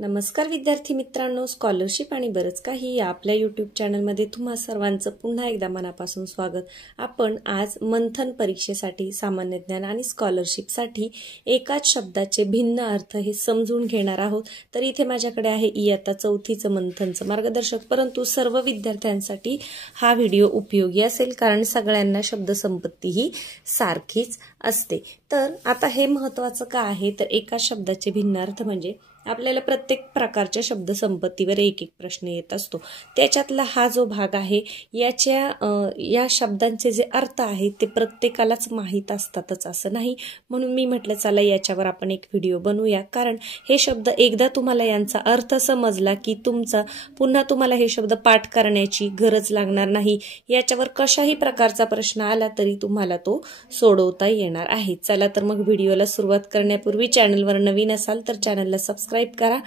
नमस्कार विद्यार्थी मित्रांनो, स्कॉलरशिप आणि बरंच काही या आपल्या यूट्यूब चॅनलमध्ये तुम्हा सर्वांचं पुन्हा एकदा मनापासून स्वागत। आपण आज मंथन परीक्षेसाठी सामान्य ज्ञान आणि स्कॉलरशिपसाठी एकाच शब्दाचे भिन्न अर्थ हे समजून घेणार आहोत। तर इथे माझ्याकडे आहे इयत्ता चौथीचं मंथनचं मार्गदर्शक, परंतु सर्व विद्यार्थ्यांसाठी हा व्हिडिओ उपयोगी असेल कारण सगळ्यांना शब्दसंपत्ती ही सारखीच असते। तर आता हे महत्त्वाचं का आहे तर एकाच शब्दाचे भिन्न अर्थ म्हणजे आपल्याला प्रत्येक प्रकारच्या शब्दसंपत्तीवर एक एक प्रश्न येत असतो। त्याच्यातला हा जो भाग आहे या शब्दांचे जे अर्थ आहेत ते प्रत्येकालाच माहित असतातच असं नाही, म्हणून मी म्हटलं चला याच्यावर आपण एक व्हिडिओ बनवूया। कारण हे शब्द एकदा तुम्हाला यांचा अर्थ समजला की पुन्हा तुम्हाला हे शब्द पाठ करण्याची गरज लागणार नाही। याच्यावर कशाही प्रकारचा प्रश्न आला तरी तुम्हाला तो सोडवता येणार आहे। चला तर मग व्हिडिओला सुरुवात करण्यापूर्वी चॅनलवर नवीन असाल तर चॅनलला सबस्क्राइब करा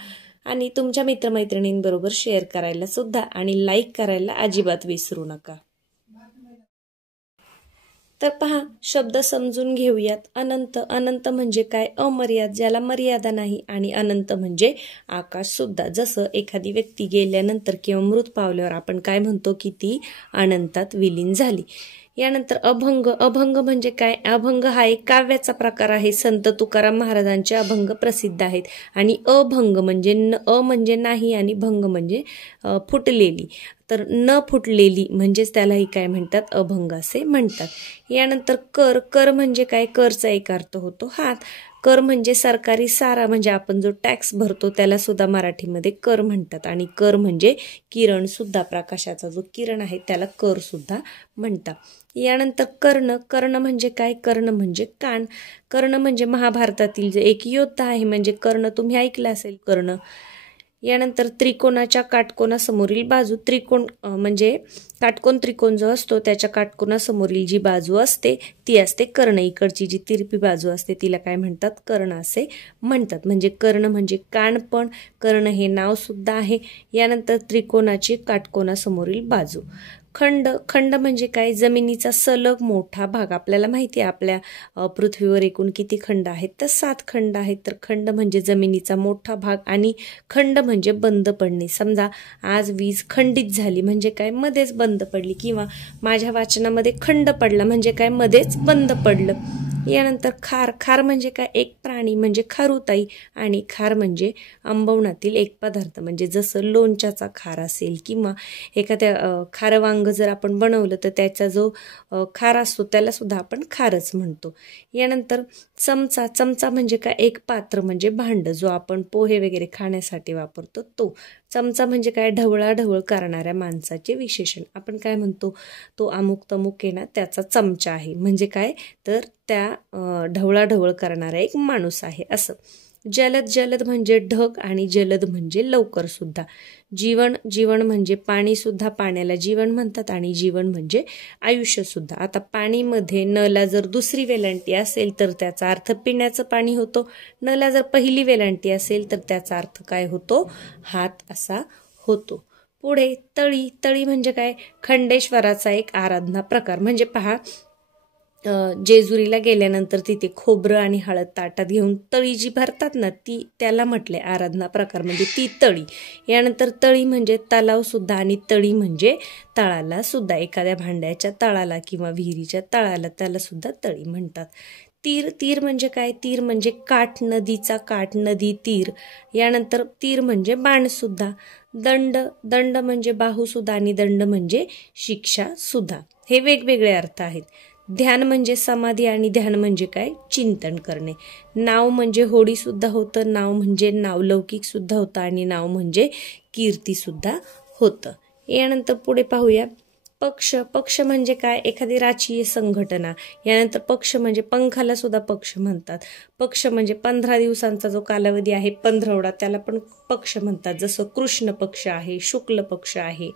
आणि तुमच्या मित्रमैत्रिणींबरोबर शेअर करायला सुद्धा आणि लाईक करायला अजिबात विसरू नका। तर पहा, शब्द समजून घेऊयात। अनंत, अनंत म्हणजे काय? अमर्याद, ज्याला मर्यादा नाही, आणि अनंत म्हणजे आकाश सुद्धा। जसं एखादी व्यक्ती गेल्यानंतर किंवा मृत पावल्यावर आपण काय म्हणतो की ती अनंतात विलीन झाली। यानंतर अभंग, अभंग म्हणजे काय? अभंग हा एक काव्याचा प्रकार आहे। संत तुकाराम महाराजांचे अभंग प्रसिद्ध आहेत। आणि अभंग म्हणजे अ म्हणजे नाही आणि भंग म्हणजे फुटलेली, तर न फुटलेली म्हणजेच त्यालाही काय म्हणतात? अभंग असे म्हणतात। यानंतर कर, कर म्हणजे काय? करचा एक अर्थ होतो हात। कर म्हणजे सरकारी सारा, म्हणजे आपण जो टॅक्स भरतो त्याला सुद्धा मराठीमध्ये कर म्हणतात। आणि कर म्हणजे किरण सुद्धा, प्रकाशाचा जो किरण आहे त्याला कर सुद्धा म्हणतात। यानंतर कर्ण, कर्ण म्हणजे काय? कर्ण म्हणजे कान। कर्ण म्हणजे महाभारतातील जे एक योद्धा आहे, म्हणजे कर्ण तुम्ही ऐकलं असेल कर्ण। यानंतर त्रिकोणाच्या काटकोनासमोरील बाजू, त्रिकोण म्हणजे काटकोन त्रिकोण जो असतो त्याच्या काटकोनासमोरील जी बाजू असते ती असते कर्ण। इकडची जी तिरपी बाजू असते तिला काय म्हणतात? कर्ण असे म्हणतात। म्हणजे कर्ण म्हणजे कान, पण कर्ण हे नाव सुद्धा आहे। यानंतर त्रिकोणाची काटकोनासमोरील बाजू। खंड, खंड म्हणजे काय? जमिनीचा सलग मोठा भाग। आपल्याला माहिती आहे आपल्या पृथ्वीवर एकूण किती खंड आहेत तर 7 खंड आहेत। तर खंड म्हणजे जमिनीचा मोठा भाग, आणि खंड म्हणजे बंद पडणे। समजा आज वीज खंडित झाली म्हणजे काय? मध्येच बंद पडली, किंवा माझ्या वाचनामध्ये खंड पडला म्हणजे काय? मध्येच बंद पडलं। यानंतर खार, खार म्हणजे काय? एक प्राणी म्हणजे खारुताई, आणि खार म्हणजे आंबवणातील एक पदार्थ, म्हणजे जसं लोणच्याचा खार असेल किंवा एखाद्या खारं वांग जर आपण बनवलं तर त्याचा जो खार असतो त्याला सुद्धा आपण खारच म्हणतो। यानंतर चमचा, चमचा म्हणजे काय? एक पात्र म्हणजे भांड, जो आपण पोहे वगैरे खाण्यासाठी वापरतो तो। चमचा म्हणजे काय? ढवळाढवळ करणाऱ्या माणसाचे विशेषण। आपण काय म्हणतो? तो अमुक तमुक आहे ना, त्याचा चमचा आहे, म्हणजे काय? तर त्या ढवळाढवळ करणारा एक माणूस आहे असं। जलद, जलद म्हणजे ढग, आणि जलद म्हणजे लवकर सुद्धा। जीवन, जीवन म्हणजे पाणी सुद्धा, पाण्याला जीवन म्हणतात, आणि जीवन म्हणजे आयुष्य सुद्धा। आता पाणीमध्ये नला जर दुसरी वेलांटी असेल तर त्याचा अर्थ पिण्याचं पाणी होतो। नला जर पहिली वेलांटी असेल तर त्याचा अर्थ काय होतो? हात असा होतो। पुढे तळी, तळी म्हणजे काय? खंडेश्वराचा एक आराधना प्रकार। म्हणजे पहा, जेजुरीला गेल्यानंतर तिथे खोबरं आणि हळद ताटात घेऊन तळी जी भरतात ना, ती त्याला म्हटले आराधना प्रकार, म्हणजे ती तळी। यानंतर तळी म्हणजे तलाव सुद्धा, आणि तळी म्हणजे तळाला सुद्धा। एखाद्या भांड्याच्या तळाला किंवा विहिरीच्या तळाला त्याला सुद्धा तळी म्हणतात। तीर, तीर म्हणजे काय? तीर म्हणजे काठ, नदीचा काठ, नदी तीर। यानंतर तीर म्हणजे बाण सुद्धा। दंड, दंड म्हणजे बाहू सुद्धा, आणि दंड म्हणजे शिक्षा सुद्धा। हे वेगवेगळे अर्थ आहेत। ध्यान म्हणजे समाधी, आणि ध्यान म्हणजे काय? चिंतन करणे। नाव म्हणजे होडी सुद्धा होतं, नाव म्हणजे नावलौकिक सुद्धा होतं, आणि नाव म्हणजे कीर्ती सुद्धा होतं। यानंतर पुढे पाहूया पक्ष, पक्ष म्हणजे काय? एखादी राजकीय संघटना। यानंतर पक्ष म्हणजे पंखाला सुद्धा पक्ष म्हणतात। पक्ष म्हणजे 15 दिवसांचा जो कालावधी आहे पंधरवडा, त्याला पण पक्ष म्हणतात। जसं कृष्ण पक्ष आहे, शुक्ल पक्ष आहे।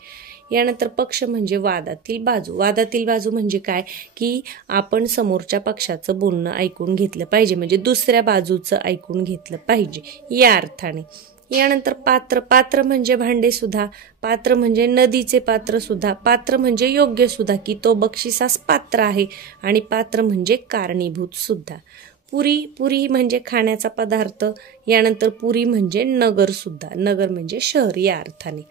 यानंतर पक्ष म्हणजे वादातील बाजू। वादातील बाजू म्हणजे काय? की आपण समोरच्या पक्षाचं बोलणं ऐकून घेतलं पाहिजे, म्हणजे दुसऱ्या बाजूचं ऐकून घेतलं पाहिजे या अर्थाने। यानंतर पात्र, पात्र म्हणजे भांडे सुद्धा। पात्र म्हणजे नदीचे पात्र सुद्धा। पात्र म्हणजे योग्य सुद्धा, की तो बक्षिसास पात्र आहे, आणि पात्र म्हणजे कारणीभूत सुद्धा। पुरी म्हणजे खाण्याचा पदार्थ. यानंतर पुरी म्हणजे नगर सुद्धा, नगर म्हणजे शहर या अर्थाने.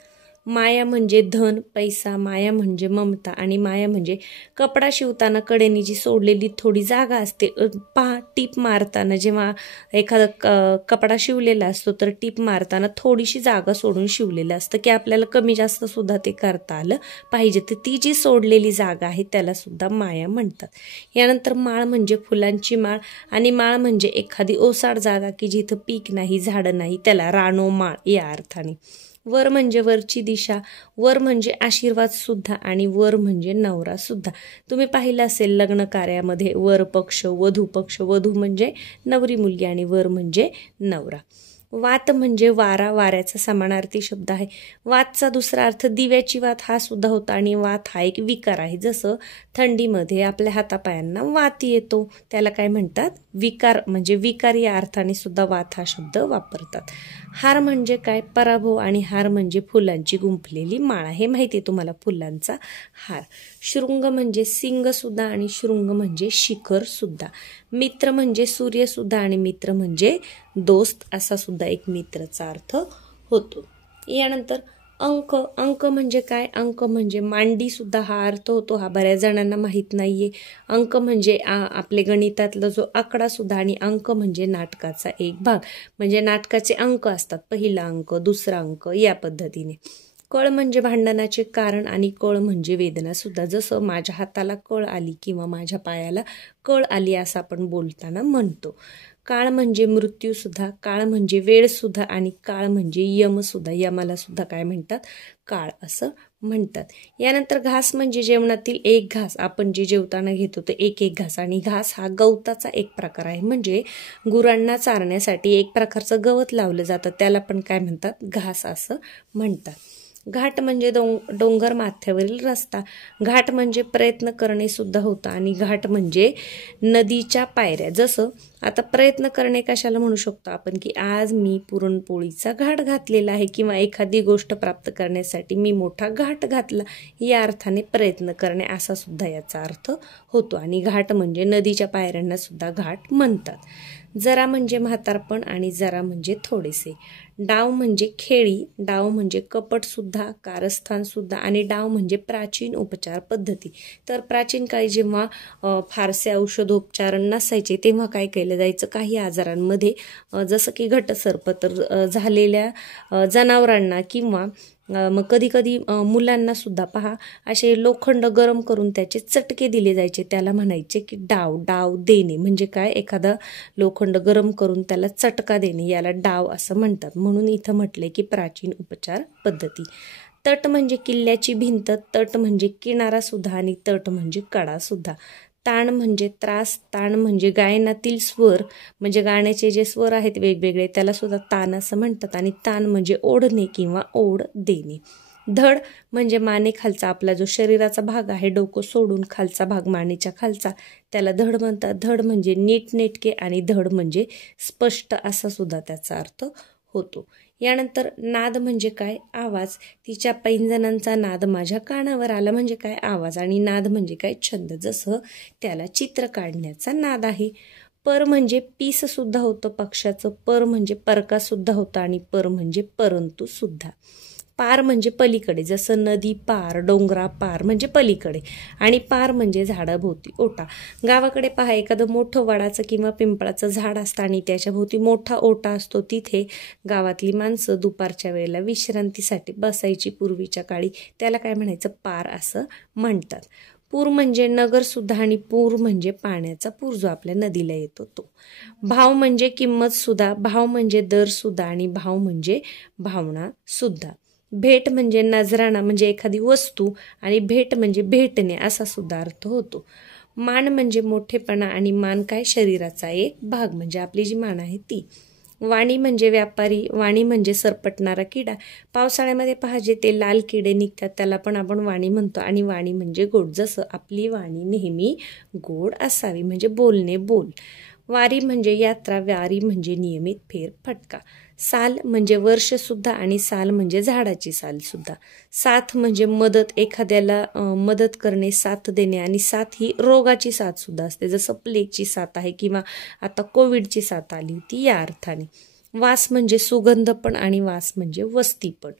माया म्हणजे धन, पैसा, माया म्हणजे ममता आणि माया म्हणजे कपडा शिवताना कडेनी जी सोडलेली थोडी जागा असते. पहा, टीप मारताना जेव्हा एखादा कपडा शिवलेला असतो तर टीप मारताना थोडीशी जागा सोडून शिवलेलं असतं की आपल्याला कमी जास्त सुद्धा ते करता आलं पाहिजे. तर ती जी सोडलेली जागा आहे त्याला सुद्धा माया म्हणतात. यानंतर माळ म्हणजे फुलांची माळ आणि माळ म्हणजे एखादी ओसाड जागा की जिथं पीक नाही, झाडं नाही, त्याला रानोमाळ या अर्थाने. वर म्हणजे वरची दिशा, वर म्हणजे आशीर्वाद सुद्धा आणि वर म्हणजे नवरा सुद्धा. तुम्ही पाहिलं असेल लग्न कार्यामध्ये वर पक्ष, वधू पक्ष, वधू म्हणजे नवरी मुलगी आणि वर म्हणजे नवरा. वात म्हणजे वारा, वाऱ्याचा समानार्थी शब्द आहे. वातचा दुसरा अर्थ दिव्याची वात हा सुद्धा होता आणि वात हा एक विकार आहे. जसं थंडीमध्ये आपल्या हातापायांना वात येतो, त्याला काय म्हणतात? विकार. म्हणजे विकार या अर्थाने सुद्धा वात हा शब्द वापरतात. हार म्हणजे काय? पराभव आणि हार म्हणजे फुलांची गुंफलेली माळ. हे माहिती आहे तुम्हाला, फुलांचा हार. शृंग म्हणजे सिंग सुद्धा आणि शृंग म्हणजे शिखर सुद्धा. मित्र म्हणजे सूर्य सुद्धा आणि मित्र म्हणजे दोस्त असा सुद्धा एक मित्रचा अर्थ होतो. यानंतर अंक म्हणजे काय? अंक म्हणजे मांडी सुद्धा हा अर्थ होतो. हा बऱ्याच जणांना माहीत नाहीये. अंक म्हणजे आपले गणितातला जो आकडा सुद्धा आणि अंक म्हणजे नाटकाचा एक भाग. म्हणजे नाटकाचे अंक असतात, पहिला अंक, दुसरा अंक या पद्धतीने. कळ म्हणजे भांडणाचे कारण आणि कळ म्हणजे वेदना सुद्धा. जसं माझ्या हाताला कळ आली किंवा माझ्या पायाला कळ आली असं आपण बोलताना म्हणतो. काळ म्हणजे मृत्यू सुद्धा, काळ म्हणजे वेळ सुद्धा आणि काळ म्हणजे यम सुद्धा. यमाला सुद्धा काय म्हणतात? काळ असं म्हणतात. यानंतर घास म्हणजे जेवणातील एक घास. आपण जे जेवताना घेतो ते एक एक घास आणि घास हा गवताचा एक प्रकार आहे. म्हणजे गुरांना चारण्यासाठी एक प्रकारचं गवत लावलं जातं, त्याला पण काय म्हणतात? घास असं म्हणतात. घाट म्हणजे डोंगर माथ्यावरील रस्ता. घाट म्हणजे प्रयत्न करणे सुद्धा होतं आणि घाट म्हणजे नदीच्या पायऱ्या. जसं आता प्रयत्न करणे कशाला म्हणू शकतो आपण? की आज मी पुरणपोळीचा घाट घातलेला आहे किंवा एखादी गोष्ट प्राप्त करण्यासाठी मी मोठा घाट घातला या अर्थाने प्रयत्न करणे असा सुद्धा याचा अर्थ होतो. आणि घाट म्हणजे नदीच्या पायऱ्यांना सुद्धा घाट म्हणतात. जरा म्हणजे म्हातारपण आणि जरा म्हणजे थोडेसे. डाव म्हणजे खेळी, डाव म्हणजे कपट सुद्धा, कारस्थान सुद्धा आणि डाव म्हणजे प्राचीन उपचार पद्धती. तर प्राचीन काळी जेव्हा फारसे औषधोपचार नसायचे तेव्हा काय केलं जायचं? काही आजारांमध्ये जसं की घटसर्प तर झालेल्या जनावरांना किंवा मग कधी कधी मुलांना सुद्धा पहा असे लोखंड गरम करून त्याचे चटके दिले जायचे. त्याला म्हणायचे की डाव देणे. म्हणजे काय? एखादा लोखंड गरम करून त्याला चटका देणे, याला डाव असं म्हणतात. म्हणून इथं म्हटलंय की प्राचीन उपचार पद्धती. तट म्हणजे किल्ल्याची भिंत, तट म्हणजे किनारा सुद्धा आणि तट म्हणजे कडा सुद्धा. ताण म्हणजे त्रास, ताण म्हणजे गायनातील स्वर, म्हणजे गाण्याचे जे स्वर आहेत वेगवेगळे त्याला सुद्धा ताण असं म्हणतात. आणि ताण म्हणजे ओढणे किंवा ओढ देणे. धड म्हणजे मानेखालचा आपला जो शरीराचा भाग आहे, डोकं सोडून खालचा भाग मानेच्या खालचा, त्याला धड म्हणतात. धड म्हणजे नीटनेटके आणि धड म्हणजे स्पष्ट असा सुद्धा त्याचा अर्थ होतो. यानंतर नाद म्हणजे काय? आवाज. तिच्या पैंजणांचा नाद माझ्या कानावर आला. म्हणजे काय? आवाज. आणि नाद म्हणजे काय? छंद. जसं त्याला चित्र काढण्याचा नाद आहे. पर म्हणजे पीस सुद्धा होतं पक्षाचं. पर म्हणजे परका सुद्धा होतं आणि पर म्हणजे परंतु सुद्धा. पार म्हणजे पलीकडे. जसं नदी पार, डोंगरा पार म्हणजे पलीकडे. आणि पार म्हणजे झाडाभोवती ओटा. गावाकडे पहा एखादं मोठं वडाचं किंवा पिंपळाचं झाड असतं आणि त्याच्या भोवती मोठा ओटा असतो. तिथे गावातली माणसं दुपारच्या वेळेला विश्रांतीसाठी बसायची पूर्वीच्या काळी. त्याला काय म्हणायचं? पार असं म्हणतात. पूर म्हणजे नगर सुद्धा आणि पूर म्हणजे पाण्याचा पूर जो आपल्या नदीला येतो तो. भाव म्हणजे किंमत सुद्धा, भाव म्हणजे दर सुद्धा आणि भाव म्हणजे भावना सुद्धा. भेट म्हणजे नजराणा म्हणजे एखादी वस्तू आणि भेट म्हणजे भेटणे असा सुद्धा अर्थ होतो. मान म्हणजे मोठेपणा आणि मान काय? शरीराचा एक भाग म्हणजे आपली जी मान आहे ती. वाणी म्हणजे व्यापारी, वाणी म्हणजे सरपटणारा किडा. पावसाळ्यामध्ये पहा जे ते लाल किडे निघतात त्याला पण आपण वाणी म्हणतो. आणि वाणी म्हणजे गोड. जसं आपली वाणी नेहमी गोड असावी म्हणजे बोलणे बोल. वारी म्हणजे यात्रा, वारी म्हणजे नियमित फेरफटका. साल म्हणजे वर्ष सुद्धा आणि साल म्हणजे झाडाची साल सुद्धा. साथ म्हणजे मदत, एखाद्याला मदत करणे, साथ देणे, आणि साथ ही रोगाची साथ सुद्धा असते, जसं प्लेगची साथ आहे किंवा आता कोविडची साथ आली होती या अर्थाने. वास म्हणजे सुगंध पण आणि वास म्हणजे वस्ती पण.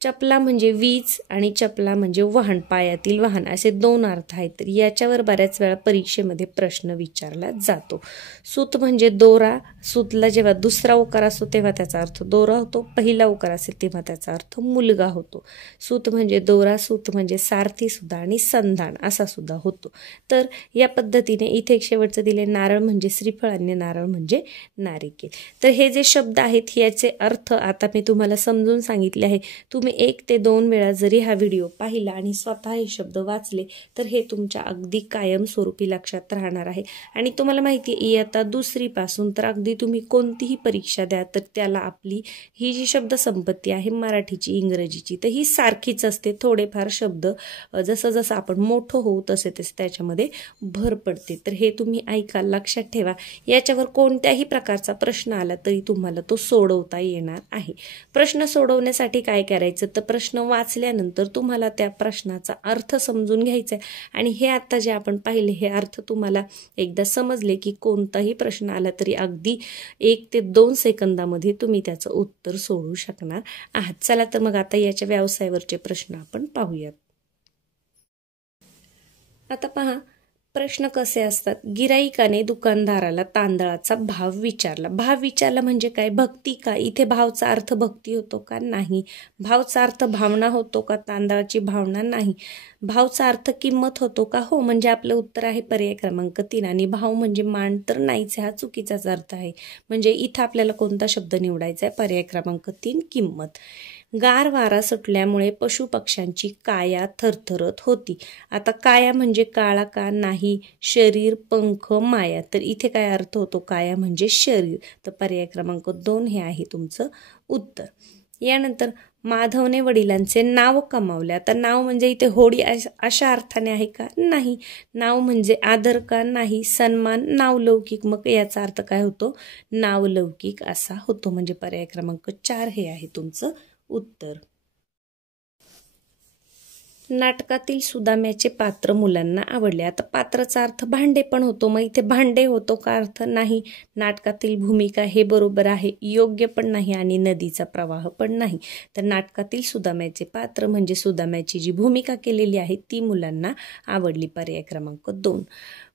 चपला म्हणजे वीज आणि चपला म्हणजे वाहन, पायातील वाहन, असे दोन अर्थ आहेत. तर याच्यावर बऱ्याच वेळा परीक्षेमध्ये प्रश्न विचारला जातो. सूत म्हणजे दोरा. सूतला जेव्हा दुसरा उकार असतो तेव्हा त्याचा अर्थ दोरा होतो, पहिला उकार असेल तेव्हा त्याचा अर्थ मुलगा होतो. सूत म्हणजे दोरा, सूत म्हणजे सारथी सुद्धा आणि संधान असा सुद्धा होतो. तर या पद्धतीने इथे एक शेवटचं दिले, नारळ म्हणजे श्रीफळ आणि नारळ म्हणजे नारिकेल. तर हे जे शब्द आहेत याचे अर्थ आता मी तुम्हाला समजून सांगितले आहे. तुम्ही 1 ते 2 वेळा जरी हा व्हिडिओ पाहिला आणि स्वतः हे शब्द वाचले तर हे तुमच्या अगदी कायमस्वरूपी लक्षात राहणार आहे. आणि तुम्हाला माहिती आहे इयत्ता 2री पासून तर अगदी तुम्ही कोणतीही परीक्षा द्या तर त्याला आपली ही जी शब्दसंपत्ती आहे मराठीची, इंग्रजीची, तर ही सारखीच असते. थोडेफार शब्द जसं जसं आपण मोठं होऊ तसे तसे त्याच्यामध्ये भर पडते. तर हे तुम्ही ऐका, लक्षात ठेवा. याच्यावर कोणत्याही प्रकारचा प्रश्न आला तरी तुम्हाला तो सोडवता येणार आहे. प्रश्न सोडवण्यासाठी काय करायचं तर प्रश्न वाचल्यानंतर तुम्हाला त्या प्रश्नाचा अर्थ समजून घ्यायचा आहे. आणि हे आता जे आपण पाहिले हे अर्थ तुम्हाला एकदा समजले की कोणताही प्रश्न आला तरी अगदी 1 ते 2 सेकंदामध्ये तुम्ही त्याचं उत्तर सोडवू शकणार आहात. चला तर मग आता याच्या व्यवसायावरचे प्रश्न आपण पाहूयात. आता पहा प्रश्न कसे असतात. गिराईकाने दुकानदाराला तांदळाचा भाव विचारला. भाव विचारला म्हणजे काय? भक्ती का? इथे भावचा अर्थ भक्ती होतो का? नाही. भावचा अर्थ भावना होतो का? तांदळाची भावना नाही. भावचा अर्थ किंमत होतो का? हो. म्हणजे आपलं उत्तर आहे पर्याय क्रमांक 3. आणि भाव म्हणजे मान तर नाहीच, हा चुकीचाच अर्थ आहे. म्हणजे इथं आपल्याला कोणता शब्द निवडायचा आहे? पर्याय क्रमांक 3 किंमत. गार वारा सुटल्यामुळे पशुपक्ष्यांची काया थरथरत होती. आता काया म्हणजे काळा का? नाही. शरीर, पंख, माया. तर इथे काय अर्थ होतो? काया म्हणजे शरीर. तर पर्याय क्रमांक 2 हे आहे तुमचं उत्तर. यानंतर माधवने वडिलांचे नाव कमावले. आता नाव म्हणजे इथे होडी अशा अर्थाने आहे का? नाही. नाव म्हणजे आदर का? नाही. सन्मान, नावलौकिक. मग याचा अर्थ काय होतो? नावलौकिक असा होतो. म्हणजे पर्याय क्रमांक 4 हे आहे तुमचं उत्तर. नाटकातील सुदाम्याचे पात्र मुलांना आवडले. आता पात्राचा अर्थ भांडे पण होतो. मग इथे भांडे होतो का अर्थ? नाही. नाटकातील भूमिका हे बरोबर आहे, योग्य पण नाही. आणि नदीचा प्रवाह पण नाही. तर नाटकातील सुदाम्याचे पात्र म्हणजे सुदाम्याची जी भूमिका केलेली आहे ती मुलांना आवडली. पर्याय क्रमांक 2.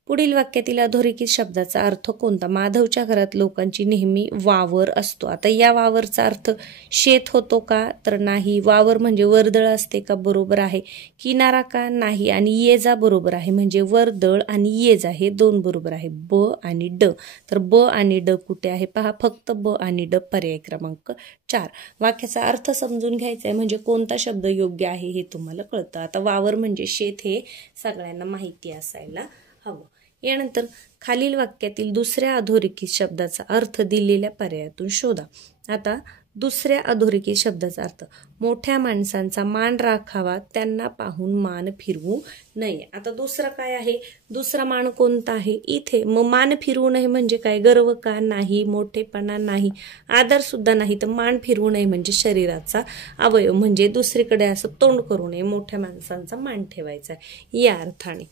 पुढील वाक्यातील अधोरेखित शब्दाचा अर्थ कोणता? माधवच्या घरात लोकांची नेहमी वावर असतो. आता या वावरचा अर्थ शेत होतो का? तर नाही. वावर म्हणजे वर्दळ असते का? बरोबर आहे. किनारा का? नाही. आणि ये जा बरोबर आहे. म्हणजे वर्दळ आणि ये जा हे 2 बरोबर आहे. ब आणि ड. तर ब आणि ड कुठे आहे? पहा, फक्त ब आणि ड. पर्याय क्रमांक 4. वाक्याचा अर्थ समजून घ्यायचा आहे म्हणजे कोणता शब्द योग्य आहे हे तुम्हाला कळतं. आता वावर म्हणजे शेत हे सगळ्यांना माहिती असायला हवं. यानंतर खालील वाक्यातील दुसऱ्या अधोरेखित शब्दाचा अर्थ दिलेल्या पर्यायातून शोधा. आता दुसऱ्या अधोरेखित शब्दाचा अर्थ, मोठ्या माणसांचा मान राखावा, त्यांना पाहून मान फिरवू नये. आता दुसरा काय आहे? दुसरा मान कोणता आहे? इथे. मग मान फिरवू नये म्हणजे काय? गर्व का? नाही. मोठेपणा नाही. आदर सुद्धा नाही. तर मान फिरवू नये म्हणजे शरीराचा अवयव म्हणजे दुसरीकडे असं तोंड करू नये, मोठ्या माणसांचा मान ठेवायचा या अर्थाने.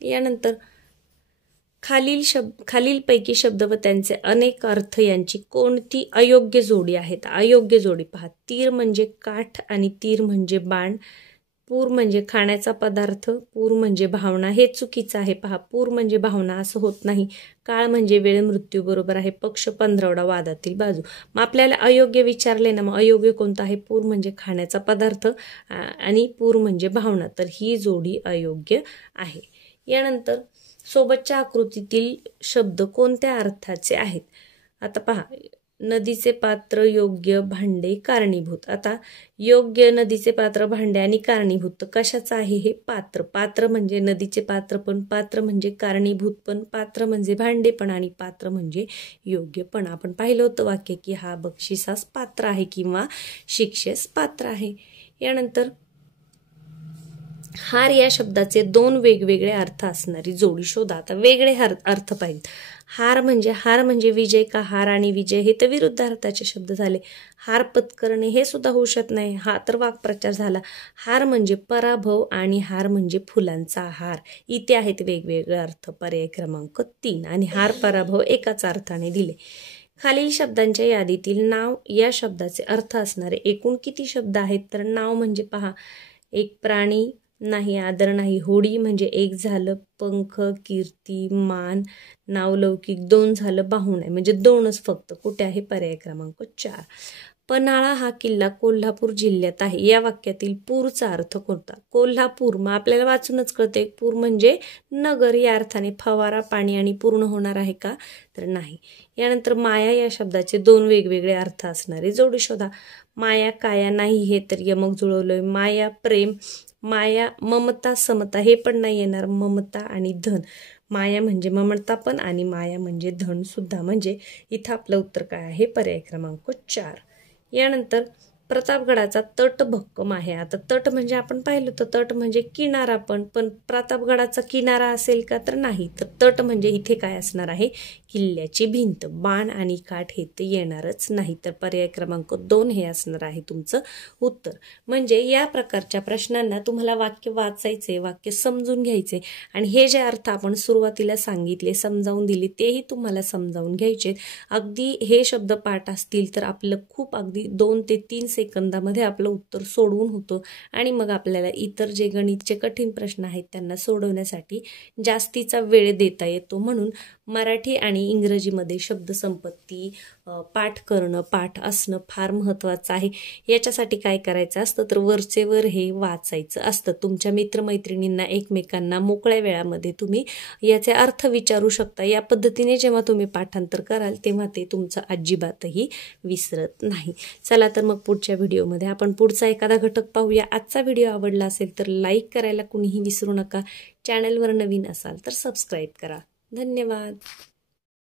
यानंतर खालीलपैकी शब्द व त्यांचे अनेक अर्थ यांची कोणती अयोग्य जोडी आहेत? अयोग्य जोडी पहा. तीर म्हणजे काठ आणि तीर म्हणजे बाण. पूर म्हणजे खाण्याचा पदार्थ. पूर म्हणजे भावना. हे चुकीचं आहे. पहा, पूर म्हणजे भावना असं होत नाही. काळ म्हणजे वेळ, मृत्यू बरोबर आहे. पक्ष, पंधरवडा, वादातील बाजू. मग आपल्याला अयोग्य विचारले ना, मग अयोग्य कोणतं आहे? पूर म्हणजे खाण्याचा पदार्थ आणि पूर म्हणजे भावना. तर ही जोडी अयोग्य आहे. यानंतर सोबतच्या आकृतीतील शब्द कोणत्या अर्थाचे आहेत? आता पहा, नदीचे पात्र, योग्य, भांडे, कारणीभूत. आता योग्य, नदीचे पात्र, भांडे आणि कारणीभूत. तर कशाचं आहे हे? पात्र. पात्र म्हणजे नदीचे पात्र पण, पात्र म्हणजे कारणीभूत पण, पात्र म्हणजे भांडे पण आणि पात्र म्हणजे योग्य पण. आपण पाहिलं होतं वाक्य की हा बक्षिसास पात्र आहे किंवा शिक्षेस पात्र आहे. यानंतर हार या शब्दाचे 2 वेगवेगळे अर्थ असणारी जोडी शोधा. आता वेगळे अर्थ पाहिजे. हार म्हणजे विजय का हार आणि विजय हे तर विरुद्धार्थाचे शब्द झाले. हार पत्करणे हे सुद्धा होऊ शकत नाही, हा तर वाक्प्रचार झाला. हार म्हणजे पराभव आणि हार म्हणजे फुलांचा हार. इथे आहेत वेगवेगळे अर्थ. पर्याय क्रमांक 3 आणि हार पराभव एकाच अर्थाने दिले. खालील शब्दांच्या यादीतील नाव या शब्दाचे अर्थ असणारे एकूण किती शब्द आहेत? तर नाव म्हणजे पहा, एक प्राणी नाही, आदर नाही, होडी म्हणजे एक झालं, पंख, कीर्ती, मान, नावलौकिक 2 झालं, बाहून आहे म्हणजे 2च फक्त. कुठे आहे? पर्याय क्रमांक 4. पन्हाळा हा किल्ला कोल्हापूर जिल्ह्यात आहे. या वाक्यातील पूरचा अर्थ कोणता? कोल्हापूर, मग आपल्याला वाचूनच कळते पूर म्हणजे नगर या अर्थाने. फवारा, पाणी आणि पूर्ण होणार आहे का? तर नाही. यानंतर माया या शब्दाचे 2 वेगवेगळे अर्थ असणारे जोडी शोधा. माया काया नाही हे तर यमक जुळवलंय. माया प्रेम, माया ममता समता हे पण नाही येणार. ममता आणि धन. माया म्हणजे ममता पण आणि माया म्हणजे धन सुद्धा. म्हणजे इथं आपलं उत्तर काय आहे? पर्याय क्रमांक 4. यानंतर प्रतापगडाचा तट भक्कम आहे. आता तट म्हणजे आपण पाहिलं तर तट म्हणजे किनारा, पण प्रतापगडाचा किनारा असेल का? तर नाही. तर तट म्हणजे इथे काय असणार आहे? किल्ल्याची भिंत. बाण आणि काठ हे ते येणारच नाही. तर पर्याय क्रमांक 2 हे असणार आहे तुमचं उत्तर. म्हणजे या प्रकारच्या प्रश्नांना तुम्हाला वाक्य वाचायचे, वाक्य समजून घ्यायचे आणि हे जे अर्थ आपण सुरुवातीला सांगितले, समजावून दिले, तेही तुम्हाला समजावून घ्यायचे. अगदी हे शब्द पाठ असतील तर आपलं खूप अगदी 2 ते 3 सेकंदामध्ये आपलं उत्तर सोडवून होतं आणि मग आपल्याला इतर जे गणितचे कठीण प्रश्न आहेत त्यांना सोडवण्यासाठी जास्तीचा वेळ देता येतो. म्हणून मराठी आणि इंग्रजीमध्ये शब्दसंपत्ती पाठ करणं, पाठ असणं फार महत्त्वाचं आहे. याच्यासाठी काय करायचं असतं तर वरचेवर हे वाचायचं असतं. तुमच्या मित्रमैत्रिणींना, एकमेकांना मोकळ्या वेळामध्ये तुम्ही याचे अर्थ विचारू शकता. या पद्धतीने जेव्हा तुम्ही पाठांतर कराल तेव्हा ते तुमचं अजिबातही विसरत नाही. चला तर मग पुढच्या व्हिडिओमध्ये आपण पुढचा एखादा घटक पाहूया. आजचा व्हिडिओ आवडला असेल तर लाईक करायला कुणीही विसरू नका. चॅनलवर नवीन असाल तर सबस्क्राईब करा. धन्यवाद.